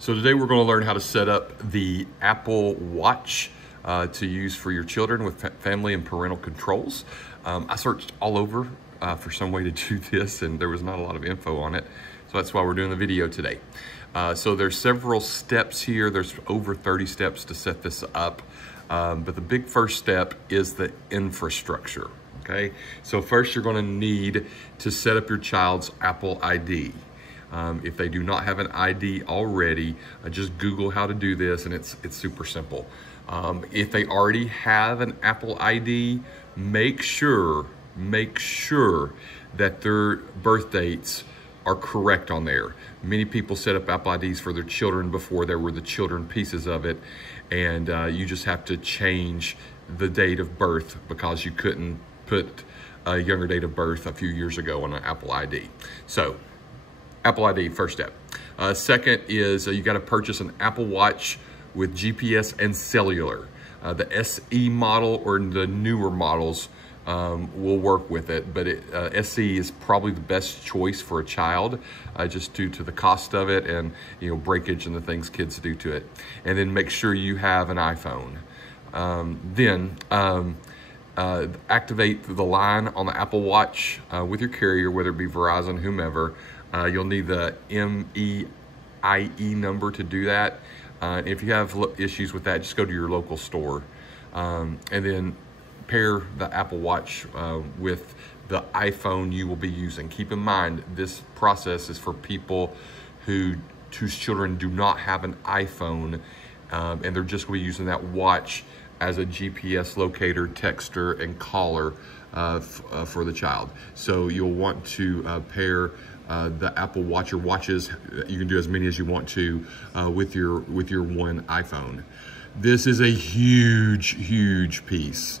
So today we're going to learn how to set up the Apple Watch to use for your children with family and parental controls. I searched all over for some way to do this, and there was not a lot of info on it. So that's why we're doing the video today. So there's several steps here. There's over 30 steps to set this up. But the big first step is the infrastructure, okay? So first you're gonna need to set up your child's Apple ID. If they do not have an ID already, just Google how to do this, and it's super simple. If they already have an Apple ID, make sure that their birth dates are correct on there. Many people set up Apple IDs for their children before there were the children pieces of it, and you just have to change the date of birth because you couldn't put a younger date of birth a few years ago on an Apple ID. So, Apple ID, first step. Second is you gotta purchase an Apple Watch with GPS and cellular. The SE model or the newer models will work with it, but SE is probably the best choice for a child, just due to the cost of it and breakage and the things kids do to it. And then make sure you have an iPhone. Then activate the line on the Apple Watch with your carrier, whether it be Verizon, whomever. You'll need the MEIE number to do that. If you have issues with that, just go to your local store. And then pair the Apple Watch with the iPhone you will be using. Keep in mind, this process is for people whose children do not have an iPhone, and they're just going to be using that watch as a GPS locator, texter, and caller for the child. So you'll want to pair the Apple Watch or watches. You can do as many as you want to with your one iPhone. This is a huge piece.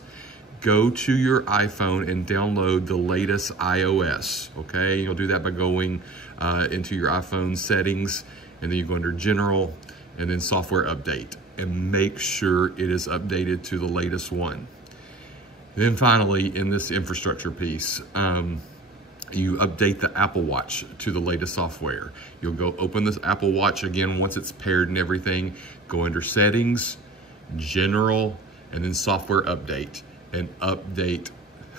Go to your iPhone and download the latest iOS, okay? You'll do that by going into your iPhone settings, and then you go under General, and then Software Update, and make sure it is updated to the latest one. Then finally, in this infrastructure piece, you update the Apple Watch to the latest software. You'll go open this Apple Watch again once it's paired and everything, go under Settings, General, and then Software Update, and update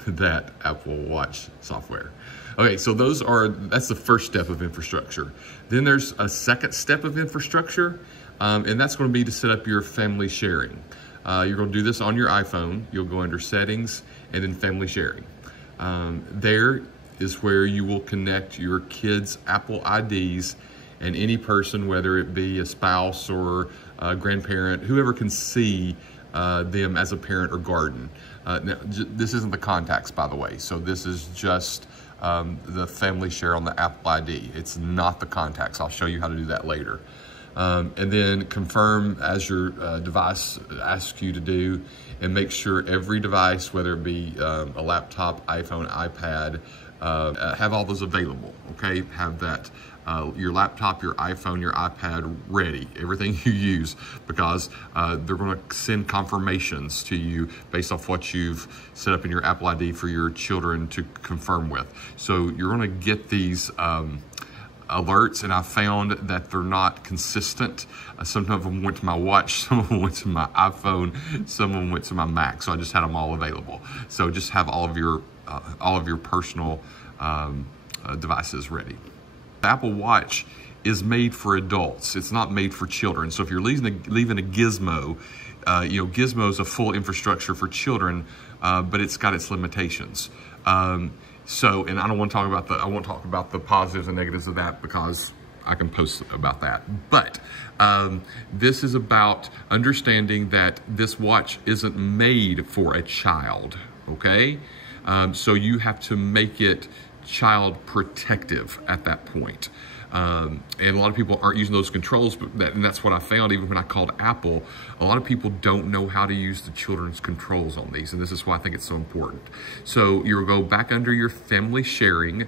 that Apple Watch software. Okay, so that's the first step of infrastructure. Then there's a second step of infrastructure, and that's going to be to set up your family sharing. You're going to do this on your iPhone. You'll go under Settings and then Family Sharing. There is where you will connect your kids' Apple IDs, and any person, whether it be a spouse or a grandparent, whoever can see them as a parent or guardian. Now, this isn't the contacts, by the way, so this is just the family share on the Apple ID. It's not the contacts. I'll show you how to do that later. And then confirm as your device asks you to do, and make sure every device, whether it be a laptop, iPhone, iPad, have all those available, okay? Have that, your laptop, your iPhone, your iPad ready, everything you use, because they're gonna send confirmations to you based off what you've set up in your Apple ID for your children to confirm with. So you're gonna get these alerts, and I found that they're not consistent. Some of them went to my watch, some of them went to my iPhone, some of them went to my Mac, so I just had them all available. So just have all of your personal devices ready. The Apple Watch is made for adults. It's not made for children. So if you're leaving a Gizmo, Gizmo is a full infrastructure for children, but it's got its limitations. And I won't talk about the positives and negatives of that, because I can post about that. But this is about understanding that this watch isn't made for a child, okay? So you have to make it child protective at that point. And a lot of people aren't using those controls, and that's what I found even when I called Apple. A lot of people don't know how to use the children's controls on these, and this is why I think it's so important. So you'll go back under your family sharing,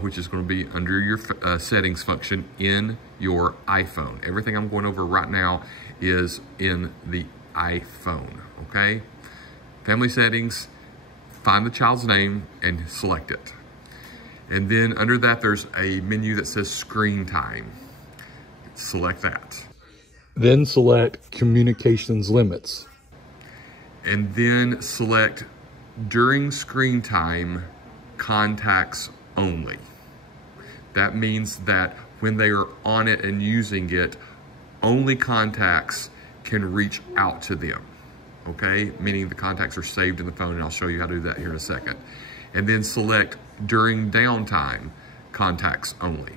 which is going to be under your settings function in your iPhone. Everything I'm going over right now is in the iPhone, okay? Family settings, find the child's name and select it. And then under that, there's a menu that says screen time. Select that. Then select communications limits. And then select during screen time, contacts only. That means that when they are on it and using it, only contacts can reach out to them, okay? Meaning the contacts are saved in the phone, and I'll show you how to do that here in a second. And then select during downtime, contacts only.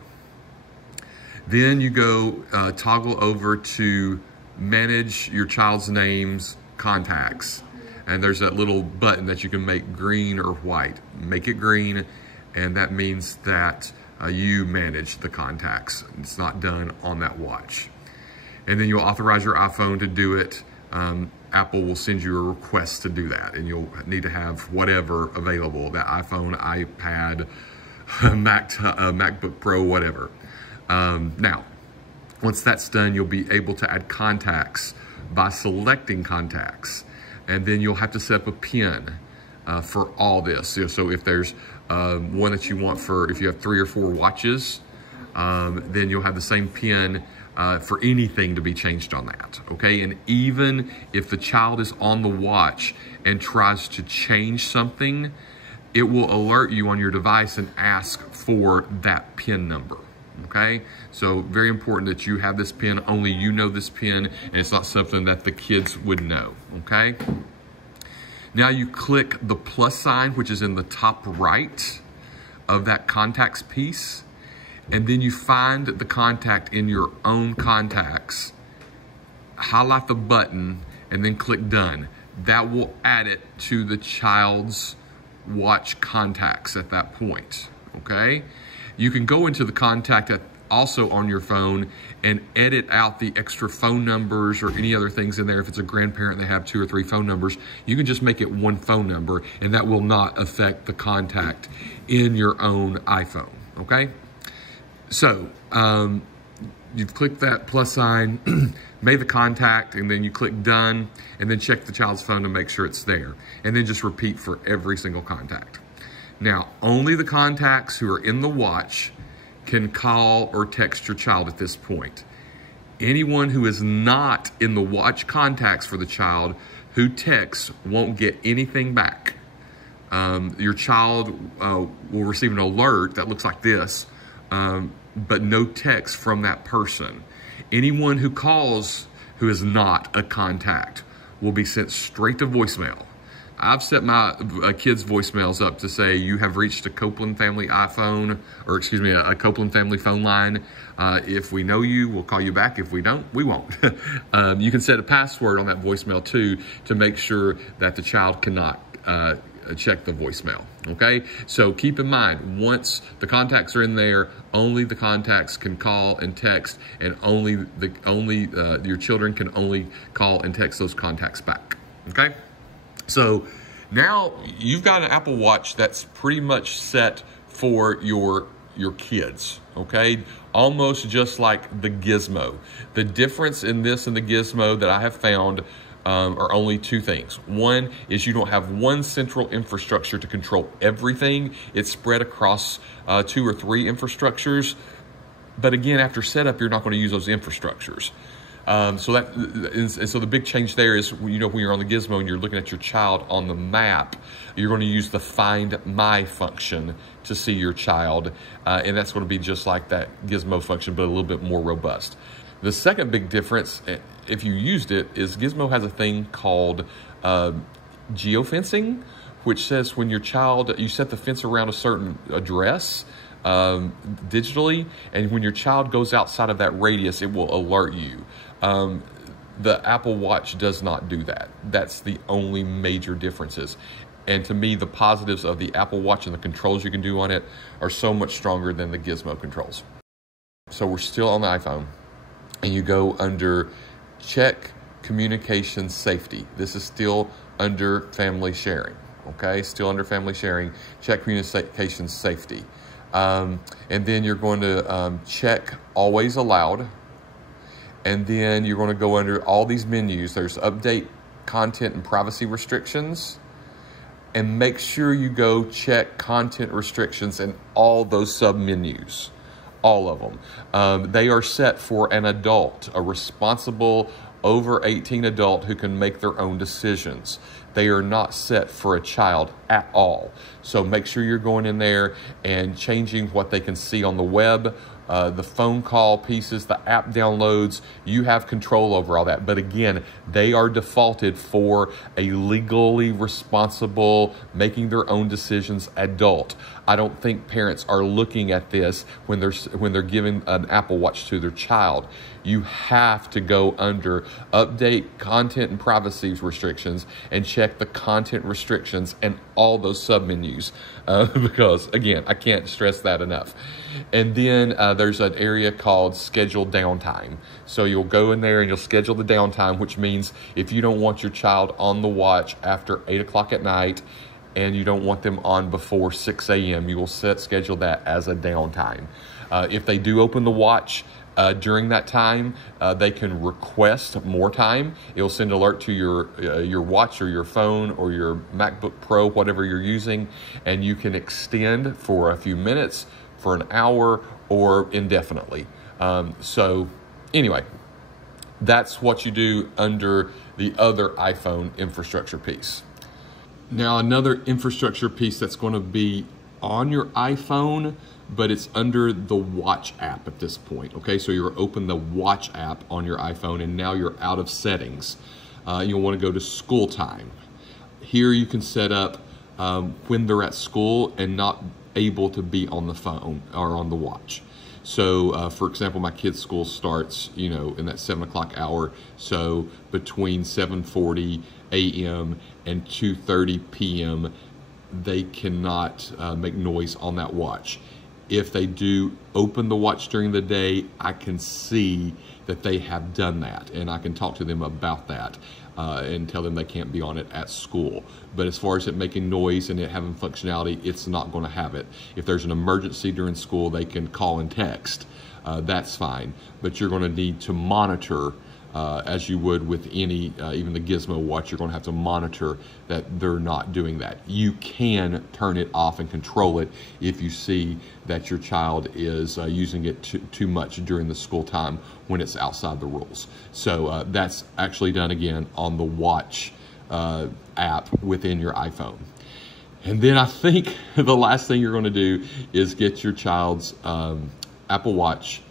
Then you go toggle over to manage your child's names, contacts. And there's that little button that you can make green or white. Make it green, and that means that you manage the contacts. It's not done on that watch. And then you'll authorize your iPhone to do it. Apple will send you a request to do that, and you'll need to have whatever available, that iPhone, iPad, MacBook Pro, whatever. Now, once that's done, you'll be able to add contacts by selecting contacts. And then you'll have to set up a PIN for all this. So if there's one that you want for, if you have 3 or 4 watches, then you'll have the same PIN for anything to be changed on that, okay? And even if the child is on the watch and tries to change something, it will alert you on your device and ask for that PIN number, okay? So very important that you have this PIN, only you know this PIN, and it's not something that the kids would know, okay? Now you click the plus sign, which is in the top right of that contacts piece, and then you find the contact in your own contacts, highlight the button, and then click done. That will add it to the child's watch contacts at that point, okay? You can go into the contact also on your phone and edit out the extra phone numbers or any other things in there. If it's a grandparent, they have 2 or 3 phone numbers, you can just make it 1 phone number, and that will not affect the contact in your own iPhone, okay? So, you've clicked that plus sign, made the contact, and then you click done, and then check the child's phone to make sure it's there. And then just repeat for every single contact. Now, only the contacts who are in the watch can call or text your child at this point. Anyone who is not in the watch contacts for the child who texts won't get anything back. Your child will receive an alert that looks like this, but no text from that person. Anyone who calls who is not a contact will be sent straight to voicemail. I've set my kids' voicemails up to say, you have reached a Copeland family iPhone, or excuse me, a Copeland family phone line. If we know you, we'll call you back. If we don't, we won't. You can set a password on that voicemail too to make sure that the child cannot check the voicemail, okay? So keep in mind, once the contacts are in there, only the contacts can call and text, and your children can only call and text those contacts back, okay? So now you've got an Apple Watch that's pretty much set for your kids, okay? Almost just like the Gizmo. The difference in this and the Gizmo that I have found are only 2 things. One is you don't have one central infrastructure to control everything. It's spread across 2 or 3 infrastructures. But again, after setup, you're not going to use those infrastructures. So the big change there is, when you're on the Gizmo and you're looking at your child on the map, you're going to use the Find My function to see your child, and that's going to be just like that Gizmo function, but a little bit more robust. The second big difference, if you used it, is Gizmo has a thing called geofencing, which says when your child, you set the fence around a certain address, digitally, and when your child goes outside of that radius, it will alert you. The Apple Watch does not do that. That's the only major differences. And to me, the positives of the Apple Watch and the controls you can do on it are so much stronger than the Gizmo controls. So we're still on the iPhone, and you go under Check Communication Safety. This is still under Family Sharing, okay? Still under Family Sharing, Check Communication Safety. And then you're going to check Always Allowed. And then you're going to go under all these menus. There's Update Content and Privacy Restrictions. And make sure you go check Content Restrictions in all those sub-menus. all of them. They are set for an adult, a responsible over 18 adult who can make their own decisions. They are not set for a child at all. So make sure you're going in there and changing what they can see on the web, the phone call pieces, the app downloads. You have control over all that. But again, they are defaulted for a legally responsible, making their own decisions adult. I don't think parents are looking at this when they're giving an Apple Watch to their child. You have to go under update content and privacy restrictions and check the content restrictions and all those submenus because, again, I can't stress that enough. And then there's an area called schedule downtime. So you'll go in there and you'll schedule the downtime, which means if you don't want your child on the watch after 8 o'clock at night and you don't want them on before 6 a.m., you will schedule that as a downtime. If they do open the watch during that time, they can request more time. It'll send an alert to your watch or your phone or your MacBook Pro, whatever you're using, and you can extend for a few minutes, for an hour, or indefinitely. So anyway, that's what you do under the other iPhone infrastructure piece. Now, another infrastructure piece that's going to be on your iPhone, but it's under the Watch app at this point. Okay, so you're open the Watch app on your iPhone, and now you're out of settings. You'll want to go to school time. Here you can set up when they're at school and not able to be on the phone or on the watch. So for example, my kids' school starts, in that 7 o'clock hour. So between 7:40 a.m. and 2:30 p.m., they cannot make noise on that watch. If they do open the watch during the day, I can see that they have done that, and I can talk to them about that and tell them they can't be on it at school. But as far as it making noise and it having functionality, it's not going to have it. If there's an emergency during school, they can call and text. That's fine, but you're going to need to monitor as you would with any, even the Gizmo watch. You're going to have to monitor that they're not doing that. You can turn it off and control it if you see that your child is using it too much during the school time when it's outside the rules. So that's actually done again on the Watch app within your iPhone. And then I think the last thing you're going to do is get your child's Apple Watch,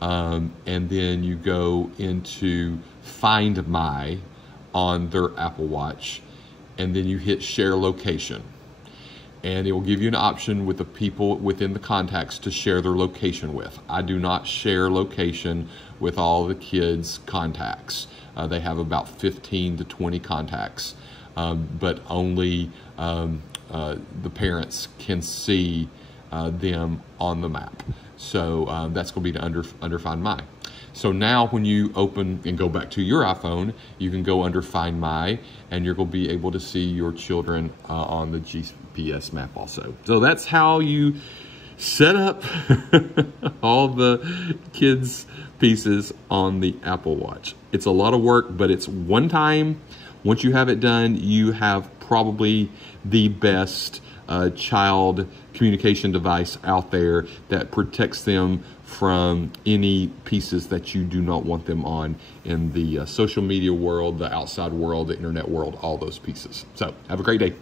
and then you go into Find My on their Apple Watch, and then you hit Share Location. And it will give you an option with the people within the contacts to share their location with. I do not share location with all the kids' contacts. They have about 15 to 20 contacts, but only the parents can see them on the map. So that's going to be under Find My. So now when you open and go back to your iPhone, you can go under Find My, and you're going to be able to see your children on the GPS map also. So that's how you set up all the kids' pieces on the Apple Watch. It's a lot of work, but it's one time. Once you have it done, you have probably the best child communication device out there that protects them from any pieces that you do not want them on in the social media world, the outside world, the internet world, all those pieces. So have a great day.